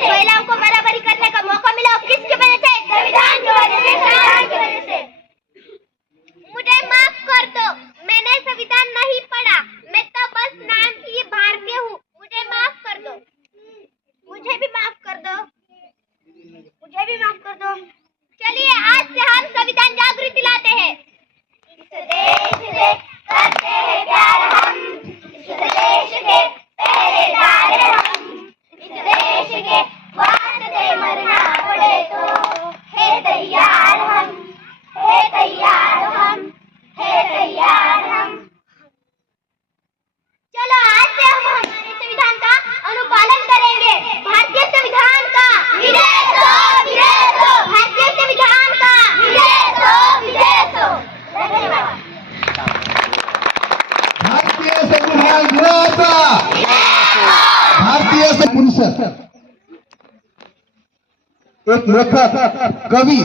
महिलाओं को बराबरी करने का मौका मिला किसकी वजह से? संविधान की वजह से, संविधान की वजह से। मुझे माफ कर दो, मैंने संविधान नहीं पढ़ा, मैं तो बस नाम की भारतीय हूँ, मुझे माफ कर दो। मुझे भी माफ कर दो, मुझे भी माफ कर दो। चलिए आज से हम संविधान जागृति लाते हैं। इस देश से करते हैं प्यार हम, इस देश के पहरेदार हम, इस देश के वास्ते मरना पड़े तो है तैयार हम, है तैयार हम, है तैयार हम। चलो आज से हम हमारे संविधान का अनुपालन करेंगे। भारतीय संविधान का विजय हो, विजय हो। भारतीय संविधान का विजय हो, विजय हो। धन्यवाद। भारतीय संविधान दिनाचा भारतीय पुरुष एक लेखक, कवी